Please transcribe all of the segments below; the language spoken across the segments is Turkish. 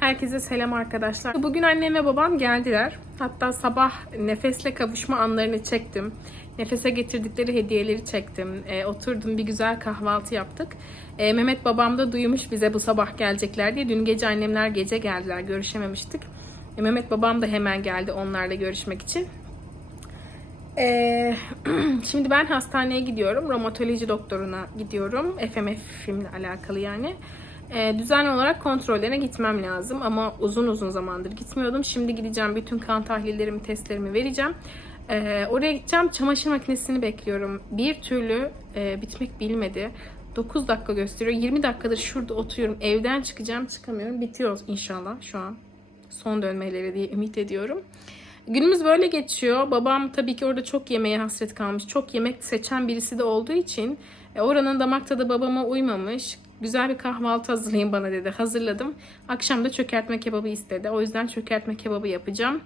Herkese selam arkadaşlar. Bugün annem ve babam geldiler. Hatta sabah nefesle kavuşma anlarını çektim. Nefese getirdikleri hediyeleri çektim. E, oturdum bir güzel kahvaltı yaptık. E, Mehmet babam da duymuş bize bu sabah gelecekler diye. Dün gece annemler gece geldiler. Görüşememiştik. E, Mehmet babam da hemen geldi onlarla görüşmek için. Ee, şimdi ben hastaneye gidiyorum. Romatoloji doktoruna gidiyorum. FMF'imle alakalı yani. Ee, düzenli olarak kontrollerine gitmem lazım. Ama uzun uzun zamandır gitmiyordum. Şimdi gideceğim. Bütün kan tahlillerimi, testlerimi vereceğim. Ee, oraya gideceğim. Çamaşır makinesini bekliyorum. Bir türlü e, bitmek bilmedi. 9 dakika gösteriyor. 20 dakikadır şurada oturuyorum. Evden çıkacağım. Çıkamıyorum. Bitiyor inşallah şu an. Son dönmeleri diye ümit ediyorum. Günümüz böyle geçiyor. Babam tabii ki orada çok yemeğe hasret kalmış. Çok yemek seçen birisi de olduğu için e, oranın damak tadı babama uymamış. Güzel bir kahvaltı hazırlayın bana dedi. Hazırladım. Akşam da çökertme kebabı istedi. O yüzden çökertme kebabı yapacağım.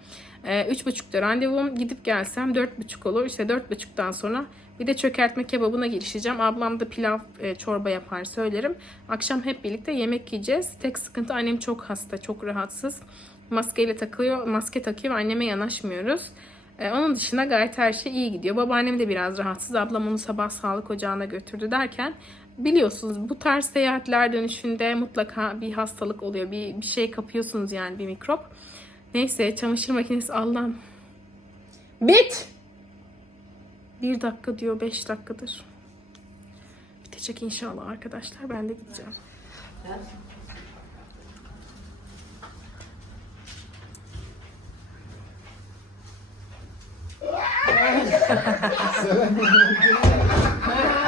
E, Üç buçukta randevum. Gidip gelsem dört buçuk olur. İşte dört buçuktan sonra bir de çökertme kebabına girişeceğim. Ablam da pilav, e, çorba yapar söylerim. Akşam hep birlikte yemek yiyeceğiz. Tek sıkıntı annem çok hasta, çok rahatsız maskeyle takılıyor, maske takıyor anneme yanaşmıyoruz. Ee, onun dışında gayet her şey iyi gidiyor. Babaannem de biraz rahatsız. Ablam onu sabah sağlık ocağına götürdü derken biliyorsunuz bu tarz seyahatler dönüşünde mutlaka bir hastalık oluyor. Bir, bir şey kapıyorsunuz yani bir mikrop. Neyse çamaşır makinesi Allah'ım. Bit! Bir dakika diyor beş dakikadır. Bitecek inşallah arkadaşlar. Ben de gideceğim. Öpelim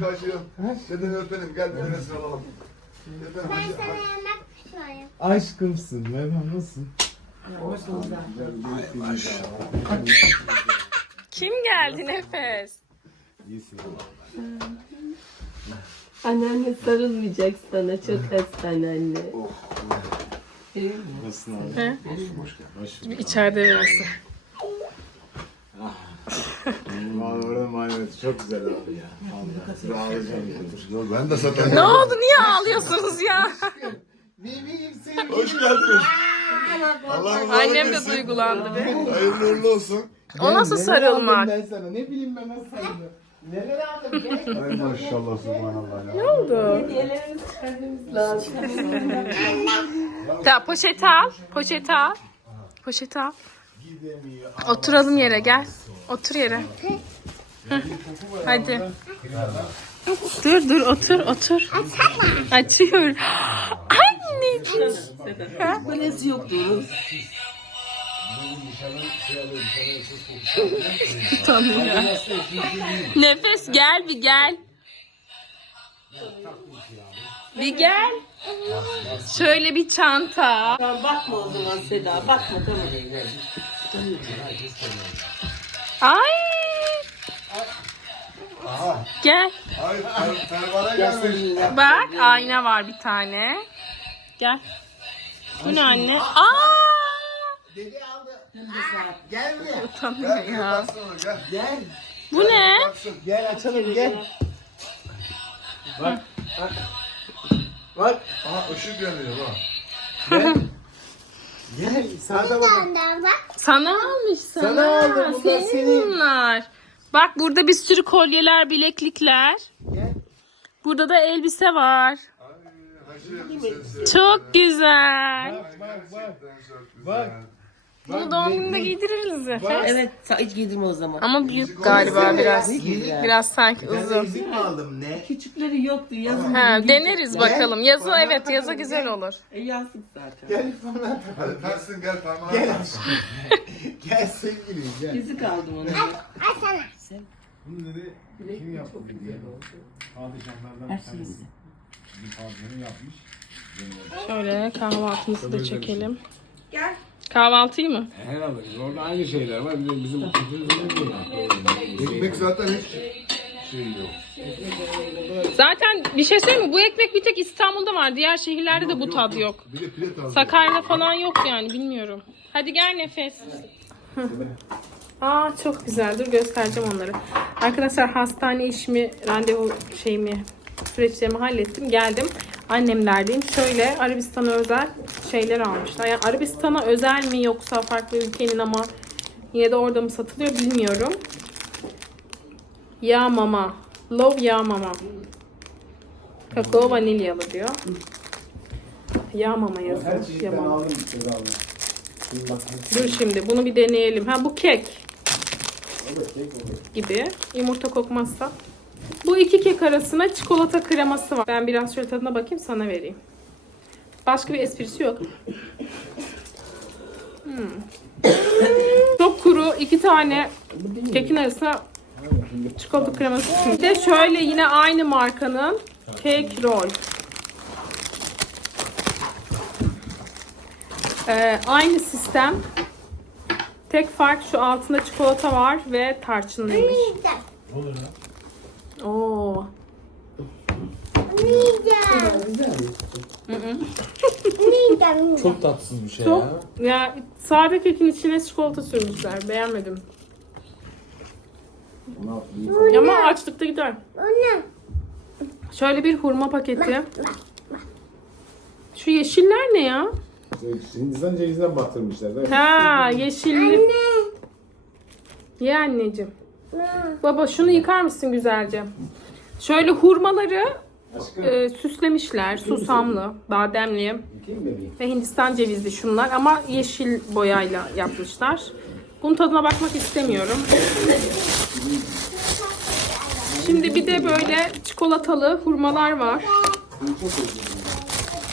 kaçıyorum. Dedeni öpelim. Gel bir resmi alalım. Ben sana yemek pişireyim. Aşkımsın. Merhaba nasılsın? Kim geldi Nefes? İyisin. Anneanne sarılmayacak sana çok hastan anne. Nasılsın abi? He? Hoş Bir içeride biraz. Vallahi oranın maneviyatı çok güzel abi ya. Vallahi. Ağlayacağım ya. Dur, Ben de zaten. Ne oldu? Niye ağlıyorsunuz ya? Bebeğim sevgilim. Hoş geldin. Allah'ım Annem de duygulandı be. Hayırlı uğurlu olsun. O nasıl Neler sarılmak? aldım Ben sana ne bileyim ben nasıl sarıldım. Neler aldım gel. Ay maşallah subhanallah ya. Ne oldu? Hediyelerimizi çıkarmamız lazım. Ya poşeti al. Poşeti al. Poşeti al. Oturalım yere gel. Otur yere. Hadi. Dur dur otur otur. Açıyor. Anneciğim. Böylesi yoktu. Utanıyor. Nefes gel bir gel. Bir gel. Şöyle bir çanta. Bakma o zaman Seda. Bakma tamam. Ay. Gel. Pervane gelmiş. Bak ayna var bir tane. Gel. Bu ne anne? Aa! Gel buraya. Utanıyor ya. Gel. Gel. Bu ne? Gel açalım gel. Bak. Bak. Bak. Aha ışık yanıyor bak. Gel. Gel. Sağda bak. Sana almış sana. Sana aldım, bunlar senin, senin. bunlar. Bak burada bir sürü kolyeler, bileklikler. Gel. Burada da elbise var. Ay hacı elbisesi. Çok güzel. Bak bak bak. Bak. Bunu doğum gününde giydiririz Efe. Evet hiç giydirme o zaman. Ama büyük galiba biraz. Biraz sanki Ben uzun. yüzük mü aldım ne? Küçükleri yoktu yazın. Ha, deneriz bakalım. Yazın evet yaza güzel olur. E yazdık zaten. Gel falan. Tersin gel parmağını. Gel. ters. Gel sevgilim gel. Yüzük aldım ona. Ay sana. Bunu dedi kim yaptı diye. Padişahlardan Her bir şey tanesi. güzel. Bir padişahı yapmış. Şöyle kahvaltımızı da çekelim. Gel. Kahvaltıyı mı? Herhalde orada aynı şeyler var. Bir de bizim kültürümüzde. Ekmek zaten hiç şey yok. Zaten bir şey söyleyeyim mi? Bu ekmek bir tek İstanbul'da var. Diğer şehirlerde de bu tad yok. Bir de pide tarzı. Sakarya'da falan yok yani bilmiyorum. Hadi gel nefes. Aa çok güzel. Dur göstereceğim onları. Arkadaşlar hastane işimi, randevu şeyimi, süreçlerimi hallettim. Geldim. Annemlerdeyim. Şöyle Arabistan'a özel şeyler almışlar. Yani Arabistan'a özel mi yoksa farklı ülkenin ama yine de orada mı satılıyor bilmiyorum. Yağ mama. Love yağ mama. Kakao vanilyalı diyor. Yağ mama yazıyor. Yağ mama. aldım bir aldım. Şimdi bak. Dur şimdi bunu bir deneyelim. Ha bu kek O da kek olur. gibi. Yumurta kokmazsa. Bu iki kek arasına çikolata kreması var. Ben biraz şöyle tadına bakayım sana vereyim. Başka bir esprisi yok. Hmm. Çok kuru iki tane kekin arasına çikolata kreması. Bir de şöyle yine aynı markanın kek roll. Ee, aynı sistem. Tek fark şu altında çikolata var ve tarçınlıymış. Oo. Çok tatsız bir şey Çok ya. ya sade kekin içine çikolata sürmüşler. Beğenmedim. Ne yapayım? Ama açlıkta gider. Anne. Şöyle bir hurma paketi. Şu yeşiller ne ya? Hindistan cevizinden batırmışlar. Ha yeşilli. Ye anneciğim. Baba şunu yıkar mısın güzelce? Şöyle hurmaları e, süslemişler. Susamlı, bademli ve Hindistan cevizli şunlar ama yeşil boyayla yapmışlar. Bunun tadına bakmak istemiyorum. Şimdi bir de böyle çikolatalı hurmalar var.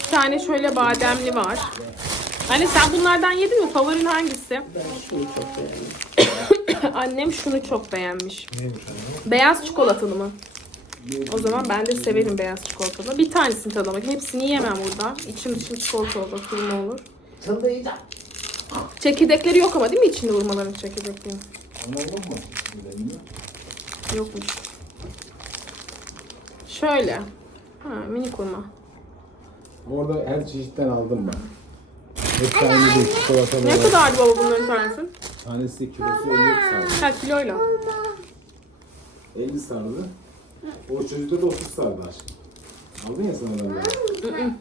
Bir tane şöyle bademli var. Anne sen bunlardan yedin mi? Favorin hangisi? Şunu çok beğendim. Annem şunu çok beğenmiş. Beyaz çikolatalı mı? O zaman ben de severim beyaz çikolatalı. Bir tanesini bakayım. Hepsini yemem burada. İçim dışım çikolata olur, hurma olur. Çekirdekleri yok ama değil mi içinde hurmaların çekirdekleri? Onlar yok mu? Yokmuş. Şöyle. Ha, minik hurma. Orada her çeşitten aldım ben. Hepsi aynı değil. Çikolatalı Ne var. kadardı baba bunların tanesi? Tanesi kilosu 50 sardı. Ha kiloyla. 50 sardı. O çocukta da 30 sardı aşkım. Aldın ya sana ben de.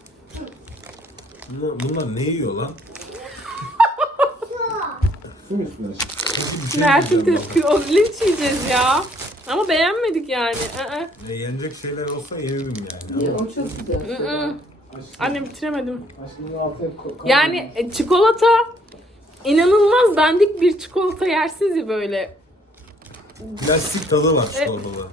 Bunlar, bunlar ne yiyor lan? Su mu üstüne aşkım? Mert'in tepki o linç yiyeceğiz ya. Ama beğenmedik yani. Aa, E, yenecek şeyler olsa yerim yani. Ya, o çok güzel. aa. Annem bitiremedim. Aşkım bunu ko-. Yani e, çikolata inanılmaz dandik bir çikolata yersiz ya böyle. Plastik tadı var çikolatalı.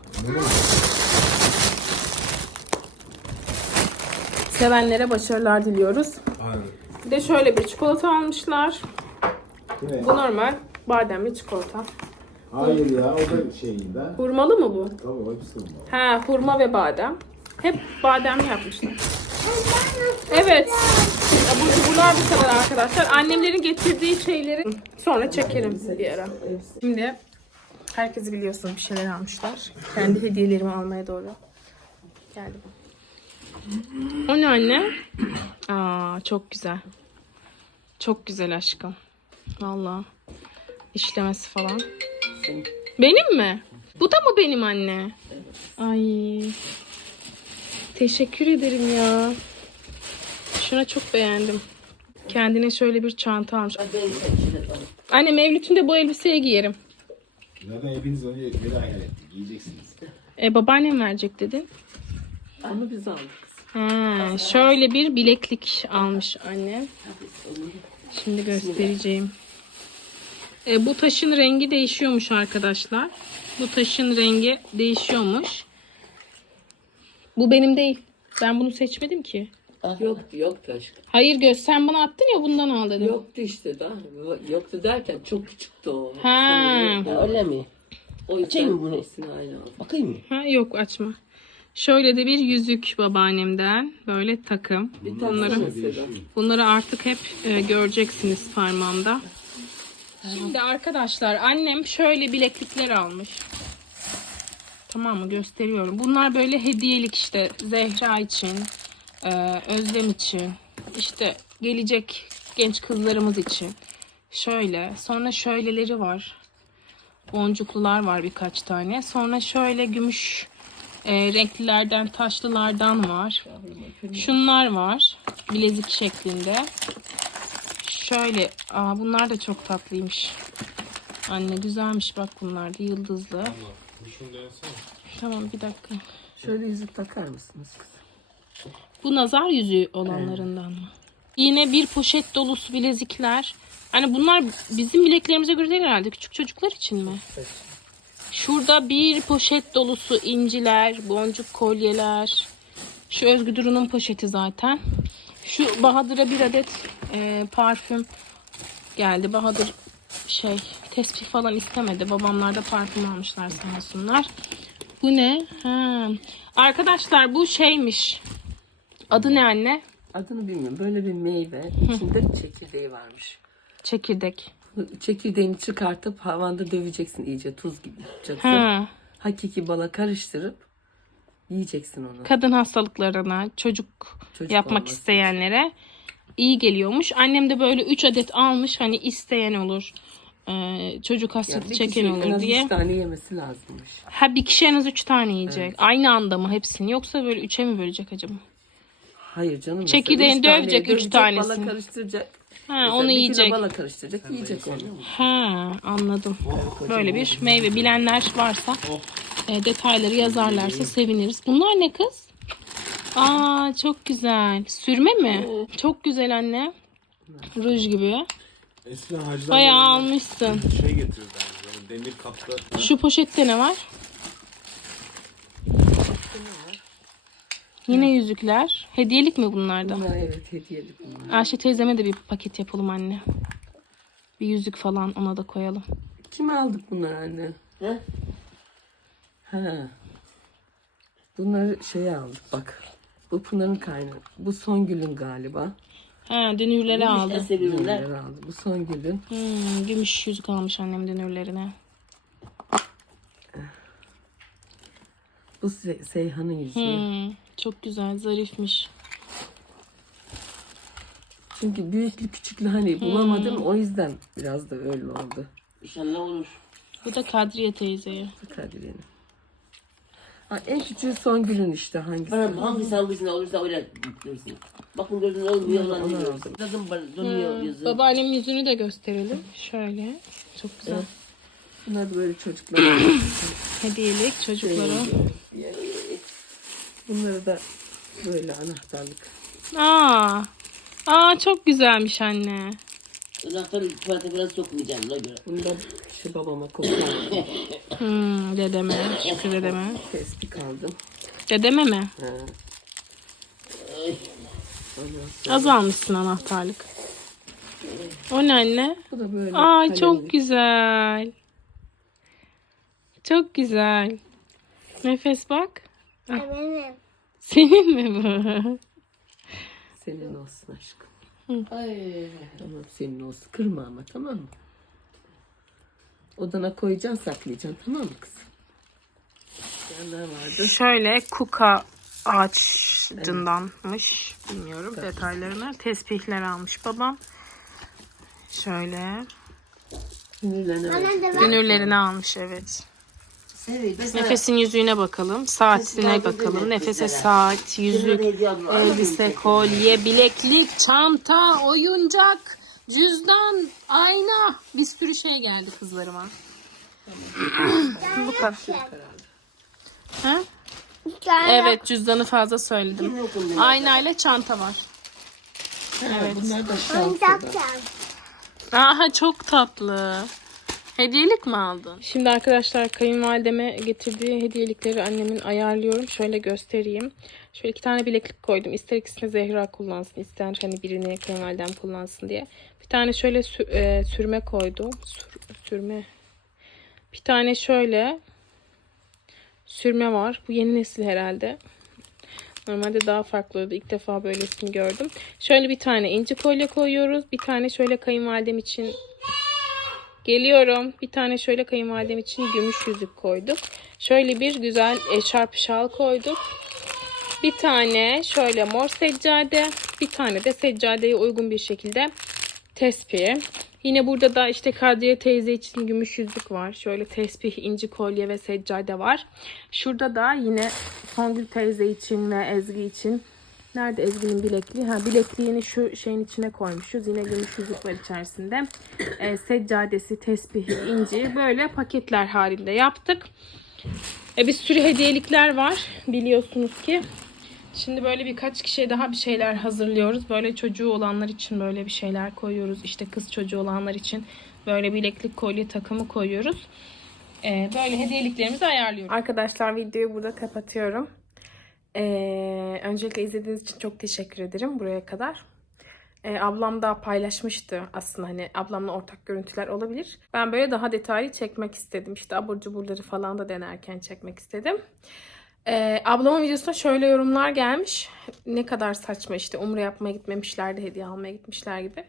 Sevenlere başarılar diliyoruz. Aynen. Bir de şöyle bir çikolata almışlar. Bu normal bademli çikolata. Hayır ya o da şeyinden. Hurmalı mı bu? Tabii hepsi mi? Ha hurma ve badem. Hep bademli yapmışlar. Evet. Ya bu, kadar arkadaşlar. Annemlerin getirdiği şeyleri sonra çekerim bir ara. Şimdi herkesi biliyorsunuz bir şeyler almışlar. Kendi hediyelerimi almaya doğru. Geldim. O ne anne? Aa çok güzel. Çok güzel aşkım. Vallahi işlemesi falan. Benim mi? Bu da mı benim anne? Ay. Teşekkür ederim ya. Şuna çok beğendim. Kendine şöyle bir çanta almış. Anne Mevlüt'ünde bu elbiseyi giyerim. Zaten hepiniz onu bir hayal ettik. Giyeceksiniz. E, babaannem verecek dedin. Ama biz aldık. Ha, şöyle bir bileklik almış anne. Şimdi göstereceğim. E, bu taşın rengi değişiyormuş arkadaşlar. Bu taşın rengi değişiyormuş. Bu benim değil. Ben bunu seçmedim ki. Yoktu yoktu aşkım. Hayır göz sen bana attın ya bundan al dedim. Yoktu işte daha. Yoktu derken çok küçüktü o. Ha. Öyle mi? O yüzden mi bunu üstüne aynı aldım. Bakayım mı? Ha yok açma. Şöyle de bir yüzük babaannemden. Böyle takım. Bir tane Bunları, mesela. bunları artık hep e, göreceksiniz parmağımda. Şimdi arkadaşlar annem şöyle bileklikler almış. Tamam mı gösteriyorum. Bunlar böyle hediyelik işte Zehra için, e, Özlem için, işte gelecek genç kızlarımız için. Şöyle. Sonra şöyleleri var. Boncuklular var birkaç tane. Sonra şöyle gümüş Ee, renklilerden, taşlılardan var. Şunlar var. Bilezik şeklinde. Şöyle, aa bunlar da çok tatlıymış. Anne güzelmiş bak bunlar da yıldızlı. Tamam bir dakika. Şöyle yüzük takar mısınız kızım? Bu nazar yüzüğü olanlarından mı? Yine bir poşet dolusu bilezikler. Hani bunlar bizim bileklerimize göre değil herhalde. Küçük çocuklar için mi? Şurada bir poşet dolusu inciler, boncuk kolyeler. Şu Özgü Duru'nun poşeti zaten. Şu Bahadır'a bir adet e, parfüm geldi. Bahadır şey tespih falan istemedi. Babamlar da parfüm almışlar sağ olsunlar. Bu ne? Ha. Arkadaşlar bu şeymiş. Adı ne anne? Adını bilmiyorum. Böyle bir meyve. içinde çekirdeği varmış. Çekirdek. Çekirdeğini çıkartıp havanda döveceksin iyice tuz gibi yapacaksın. Ha. Hakiki bala karıştırıp yiyeceksin onu. Kadın hastalıklarına, çocuk, Çocuk yapmak olması isteyenlere iyi geliyormuş. Annem de böyle 3 adet almış. Hani isteyen olur. e, çocuk hastası Yani çeken kişi en olur az diye. üç tane yemesi lazımmış. Ha bir kişi en az 3 tane yiyecek. Aynı anda mı hepsini yoksa böyle 3'e mi bölecek acaba? Hayır canım. mesela Çekirdeğini üç tane dövecek, üç dövecek, tanesini. Bala karıştıracak. Ha Mesela onu bir kilo yiyecek. bala karıştıracak, yiyecek onu. Ha anladım. Böyle bir meyve bilenler varsa e, detayları yazarlarsa seviniriz. Bunlar ne kız? Aa çok güzel. Sürme mi? Çok güzel anne. Ruj gibi. Eskiden hacılar Bayağı gelenler almışsın. şey getirirdi yani böyle demir kapta. Şu poşette ne var? Yine yüzükler. Hediyelik mi bunlardan? Bunlar evet hediyelik bunlar. Ayşe teyzeme de bir paket yapalım anne. Bir yüzük falan ona da koyalım. Kime aldık bunları anne? He? Ha. Bunları şeye aldık bak. Bu Pınar'ın kaynağı. Bu Songül'ün galiba. Ha dünürleri aldı. Dünürleri aldı. Bu Songül'ün. Hmm, gümüş yüzük almış annem dünürlerine. Bu Se- Seyhan'ın yüzüğü. Hmm, çok güzel, zarifmiş. Çünkü büyüklü küçüklü hani bulamadım o yüzden biraz da öyle oldu. İnşallah olur. Bu da Kadriye teyzeye. Kadriye'nin. Ha, en küçüğü Songül'ün işte hangisi? Bana hangisi hangisine olursa öyle dursun. Bakın gördün olmuyor lan Onu diyor. aldım. Zaten bana donuyor yüzü. Babaannemin yüzünü de gösterelim. Şöyle. Çok güzel. Bunlar da böyle çocuklar. Hediyelik çocuklara. Bunları da böyle anahtarlık. Aa. Aa çok güzelmiş anne. Anahtarı tuvalete biraz sokmayacağım ona göre. Bunu da şu babama kopya Hmm, dedeme. Şükrü dedeme. tespih aldım. Dedeme mi? Ha. Az almışsın anahtarlık. O ne anne? bu da böyle kalemlik. çok güzel. Çok güzel. Nefes bak. Benim. Senin mi bu? Senin olsun aşkım. Tamam senin olsun. Kırma ama tamam mı? Odana koyacaksın saklayacaksın tamam mı kızım? Yanlar vardı. Şöyle kuka ağacındanmış. Bilmiyorum detaylarını. Tespihler almış babam. Şöyle. Ver. Dünürlerini almış evet. Evet, Nefesin yüzüğüne bakalım. Saatine bakalım. Nefese saat, yüzük, elbise, kolye, bileklik, çanta, oyuncak, cüzdan, ayna. Bir sürü şey geldi kızlarıma. Bu kadar. Ha? Evet cüzdanı fazla söyledim. Aynayla çanta var. Evet. Bunlar da. Aha çok tatlı. Hediyelik mi aldın? Şimdi arkadaşlar kayınvalideme getirdiği hediyelikleri annemin ayarlıyorum. Şöyle göstereyim. Şöyle iki tane bileklik koydum. İster ikisini Zehra kullansın, ister hani birini kayınvalidem kullansın diye. Bir tane şöyle sü- e, sürme koydum. Sür- sürme. Bir tane şöyle sürme var. Bu yeni nesil herhalde. Normalde daha farklıydı. İlk defa böylesini gördüm. Şöyle bir tane inci kolye koyuyoruz. Bir tane şöyle kayınvalidem için geliyorum. Bir tane şöyle kayınvalidem için gümüş yüzük koyduk. Şöyle bir güzel eşarp şal koyduk. Bir tane şöyle mor seccade. Bir tane de seccadeye uygun bir şekilde tespih. Yine burada da işte Kadriye teyze için gümüş yüzük var. Şöyle tesbih, inci kolye ve seccade var. Şurada da yine Songül teyze için ve Ezgi için Nerede Ezgi'nin bilekliği? Ha bilekliğini şu şeyin içine koymuşuz. Yine gümüş yüzük var içerisinde. Ee, seccadesi, tesbihi, inci böyle paketler halinde yaptık. E, bir sürü hediyelikler var biliyorsunuz ki. Şimdi böyle birkaç kişiye daha bir şeyler hazırlıyoruz. Böyle çocuğu olanlar için böyle bir şeyler koyuyoruz. İşte kız çocuğu olanlar için böyle bileklik kolye takımı koyuyoruz. E, böyle hediyeliklerimizi ayarlıyoruz. Arkadaşlar videoyu burada kapatıyorum. E, öncelikle izlediğiniz için çok teşekkür ederim buraya kadar. E, ablam da paylaşmıştı aslında hani ablamla ortak görüntüler olabilir. Ben böyle daha detaylı çekmek istedim. İşte abur cuburları falan da denerken çekmek istedim. E, ablamın videosuna şöyle yorumlar gelmiş. Ne kadar saçma işte umre yapmaya gitmemişler de hediye almaya gitmişler gibi.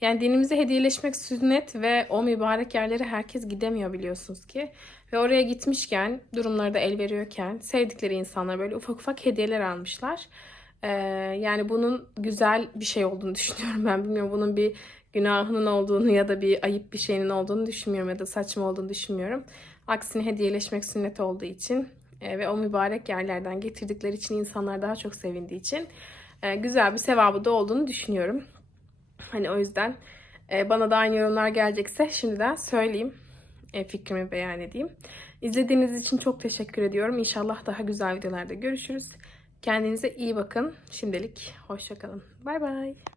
Yani dinimize hediyeleşmek sünnet ve o mübarek yerlere herkes gidemiyor biliyorsunuz ki. Ve oraya gitmişken, durumları da el veriyorken sevdikleri insanlara böyle ufak ufak hediyeler almışlar. Ee, yani bunun güzel bir şey olduğunu düşünüyorum ben. Bilmiyorum bunun bir günahının olduğunu ya da bir ayıp bir şeyinin olduğunu düşünmüyorum ya da saçma olduğunu düşünmüyorum. Aksine hediyeleşmek sünnet olduğu için e, ve o mübarek yerlerden getirdikleri için insanlar daha çok sevindiği için e, güzel bir sevabı da olduğunu düşünüyorum. Hani o yüzden e, bana da aynı yorumlar gelecekse şimdiden söyleyeyim. E, fikrimi beyan edeyim. İzlediğiniz için çok teşekkür ediyorum. İnşallah daha güzel videolarda görüşürüz. Kendinize iyi bakın. Şimdilik hoşçakalın. Bay bay.